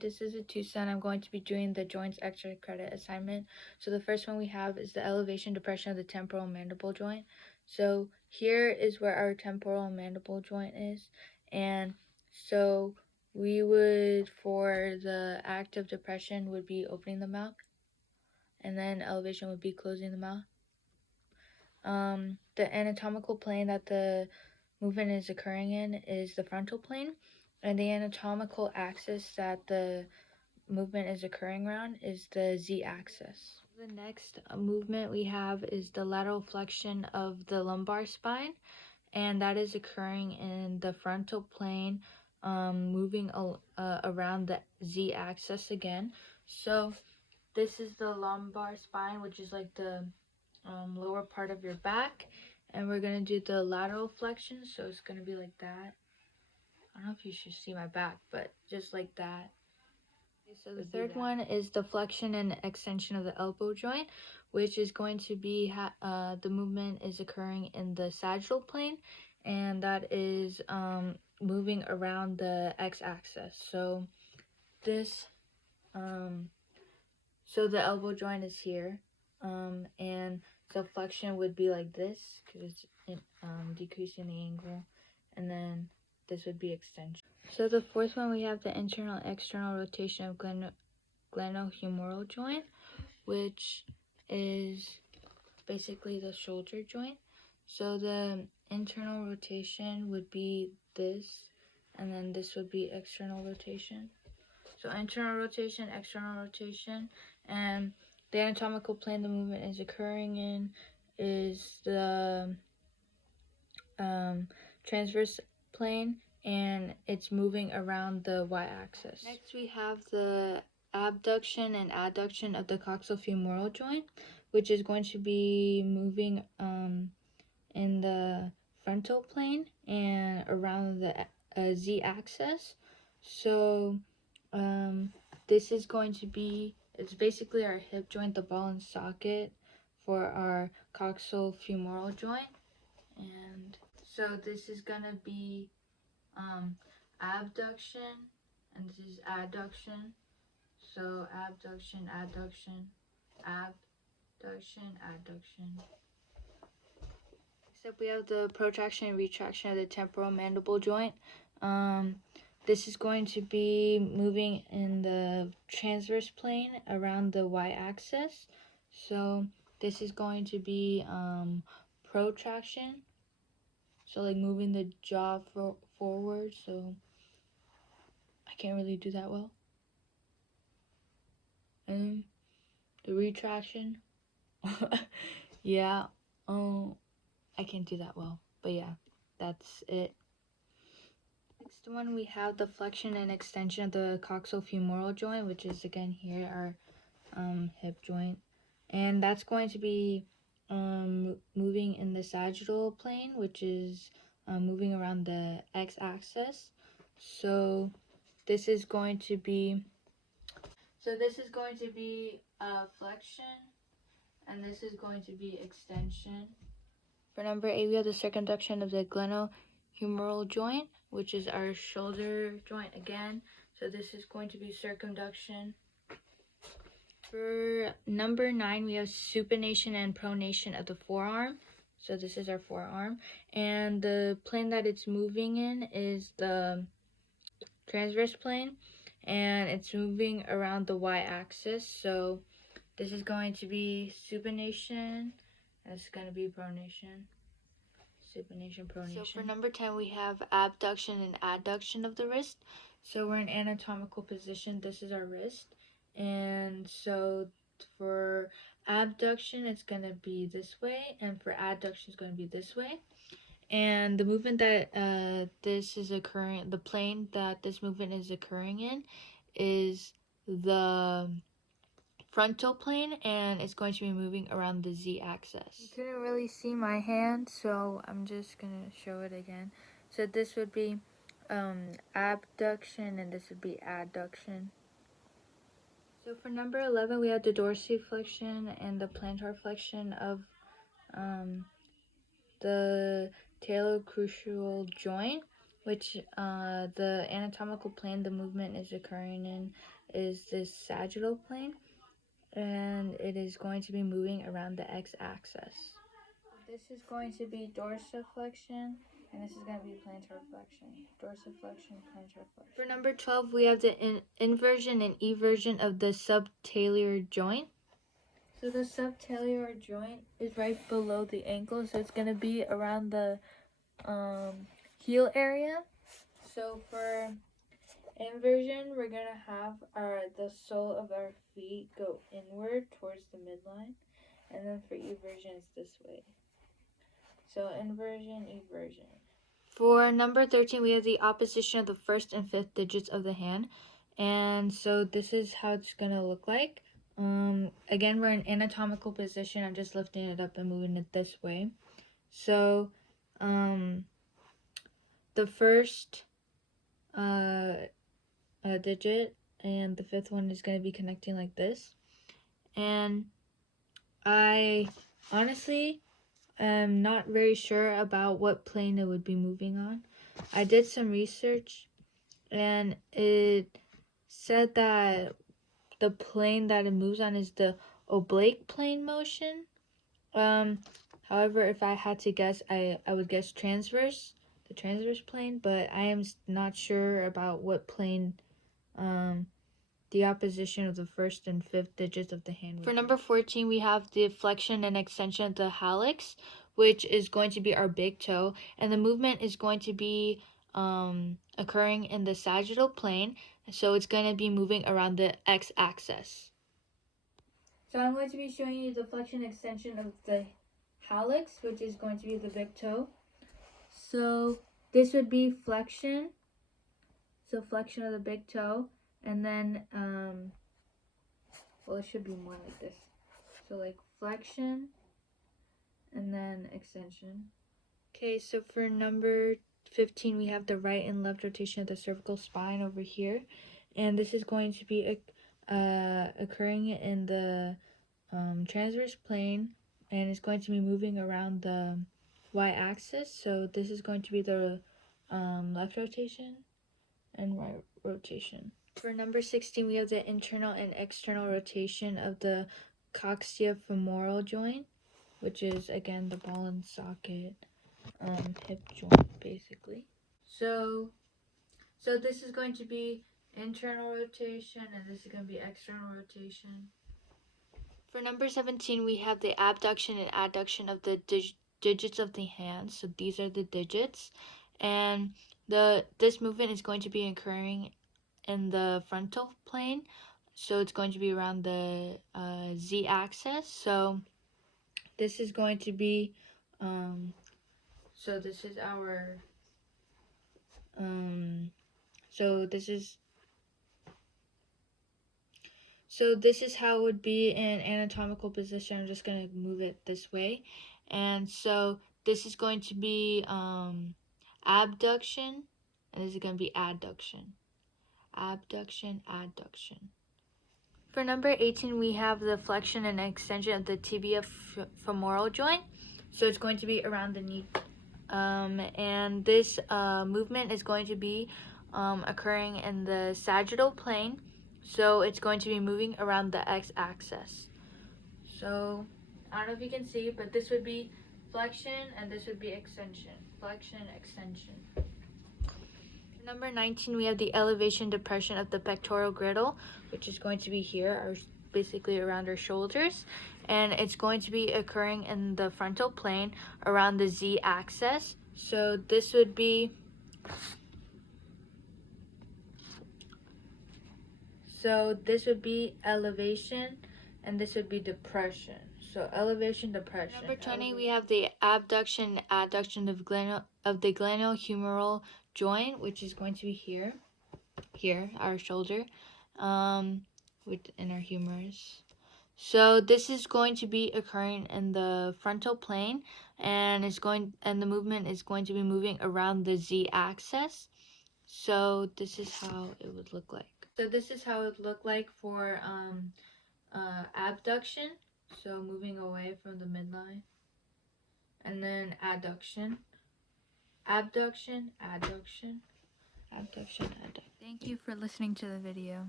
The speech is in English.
this is a Tucson. I'm going to be doing the joints extra credit assignment. So the first one we have is the elevation depression of the temporal mandible joint. So here is where our temporal mandible joint is. And so we would, for the act of depression, would be opening the mouth. And then elevation would be closing the mouth. The anatomical plane that the movement is occurring in is the frontal plane, and the anatomical axis that the movement is occurring around is the z-axis. The next movement we have is the lateral flexion of the lumbar spine, and that is occurring in the frontal plane, moving around the z-axis again. So this is the lumbar spine, which is like the lower part of your back, and we're gonna do the lateral flexion. So it's gonna be like that. I don't know if you should see my back, but just like that. Okay, so the third one is the flexion and extension of the elbow joint, which is going to be the movement is occurring in the sagittal plane, and that is moving around the x-axis. So this so the elbow joint is here, and so flexion would be like this because it's decreasing the angle, and then this would be extension. So the fourth one, we have the internal and external rotation of glenohumeral joint, which is basically the shoulder joint. So the internal rotation would be this, and then this would be external rotation. So internal rotation, external rotation, and the anatomical plane the movement is occurring in is the transverse plane, and it's moving around the y-axis. Next we have the abduction and adduction of the coxofemoral joint, which is going to be moving in the frontal plane and around the z-axis. So this is going to be, it's basically our hip joint, the ball and socket for our coxofemoral joint. And so this is gonna be abduction, and this is adduction. So abduction, adduction, abduction, adduction. Next up we have the protraction and retraction of the temporal mandible joint. This is going to be moving in the transverse plane around the y-axis. So this is going to be protraction. So like moving the jaw forward. So I can't really do that well. And the retraction. Yeah. I can't do that well. But yeah, that's it. Next one, we have the flexion and extension of the coxofemoral joint, which is again here our hip joint, and that's going to be moving in the sagittal plane, which is moving around the x-axis. So this is going to be flexion, and this is going to be extension. For number 8, we have the circumduction of the glenohumeral joint, which is our shoulder joint again. So this is going to be circumduction. For number 9, we have supination and pronation of the forearm. So this is our forearm. And the plane that it's moving in is the transverse plane, and it's moving around the y-axis. So this is going to be supination, and this is going to be pronation. Supination, pronation. So for number 10, we have abduction and adduction of the wrist. So we're in anatomical position. This is our wrist. And so for abduction, it's going to be this way. And for adduction, it's going to be this way. And the movement that this is occurring, the plane that this movement is occurring in is the frontal plane, and it's going to be moving around the z-axis. You couldn't really see my hand, so I'm just gonna show it again. So this would be abduction, and this would be adduction. So for number 11, we have the dorsiflexion and the plantar flexion of the talocrucial joint, which the anatomical plane the movement is occurring in is this sagittal plane, and it is going to be moving around the x-axis. This is going to be dorsiflexion, and this is going to be plantar flexion. Dorsiflexion, plantar flexion. For number 12, we have the inversion and eversion of the subtalar joint. So the subtalar joint is right below the ankle, so it's going to be around the heel area. So for inversion, we're going to have the sole of our feet go inward towards the midline, and then for eversion, it's this way. So inversion, eversion. For number 13, we have the opposition of the first and fifth digits of the hand. And so this is how it's going to look like. Again, we're in anatomical position. I'm just lifting it up and moving it this way. So the first digit and the fifth one is going to be connecting like this. And I honestly am not very sure about what plane it would be moving on. I did some research and it said that the plane that it moves on is the oblique plane motion. However, if I had to guess, I would guess transverse, the transverse plane, but I am not sure about what plane the opposition of the first and fifth digits of the hand. For number 14, we have the flexion and extension of the hallux, which is going to be our big toe, and the movement is going to be occurring in the sagittal plane, so it's going to be moving around the x-axis. So I'm going to be showing you the flexion and extension of the hallux, which is going to be the big toe. So this would be flexion, so flexion of the big toe, and then well, it should be more like this. So like flexion and then extension. Okay, so for number 15, we have the right and left rotation of the cervical spine over here. And this is going to be occurring in the transverse plane, and it's going to be moving around the y-axis. So this is going to be the left rotation and right rotation. For number 16, we have the internal and external rotation of the coccygeal femoral joint, which is, again, the ball and socket hip joint, basically. So this is going to be internal rotation, and this is going to be external rotation. For number 17, we have the abduction and adduction of the digits of the hand. So these are the digits, and this movement is going to be occurring in the frontal plane, so it's going to be around the z-axis. So this is going to be so this is our so this is how it would be in anatomical position. I'm just going to move it this way, and so this is going to be abduction, and this is going to be adduction. Abduction, adduction. For number 18, we have the flexion and extension of the tibia femoral joint. So it's going to be around the knee. And this movement is going to be occurring in the sagittal plane. So it's going to be moving around the x-axis. So I don't know if you can see, but this would be flexion and this would be extension. Flexion, extension. Number 19, we have the elevation depression of the pectoral girdle, which is going to be here, basically around our shoulders, and it's going to be occurring in the frontal plane around the z-axis. So this would be elevation, and this would be depression. So elevation, depression. Number 20, we have the abduction and adduction of the glenohumeral joint, which is going to be here, our shoulder, within our humerus. So this is going to be occurring in the frontal plane, and the movement is going to be moving around the z-axis. So this is how it would look like. So this is how it would look like for abduction, so moving away from the midline, and then adduction. abduction, adduction, abduction, adduction. Thank you for listening to the video.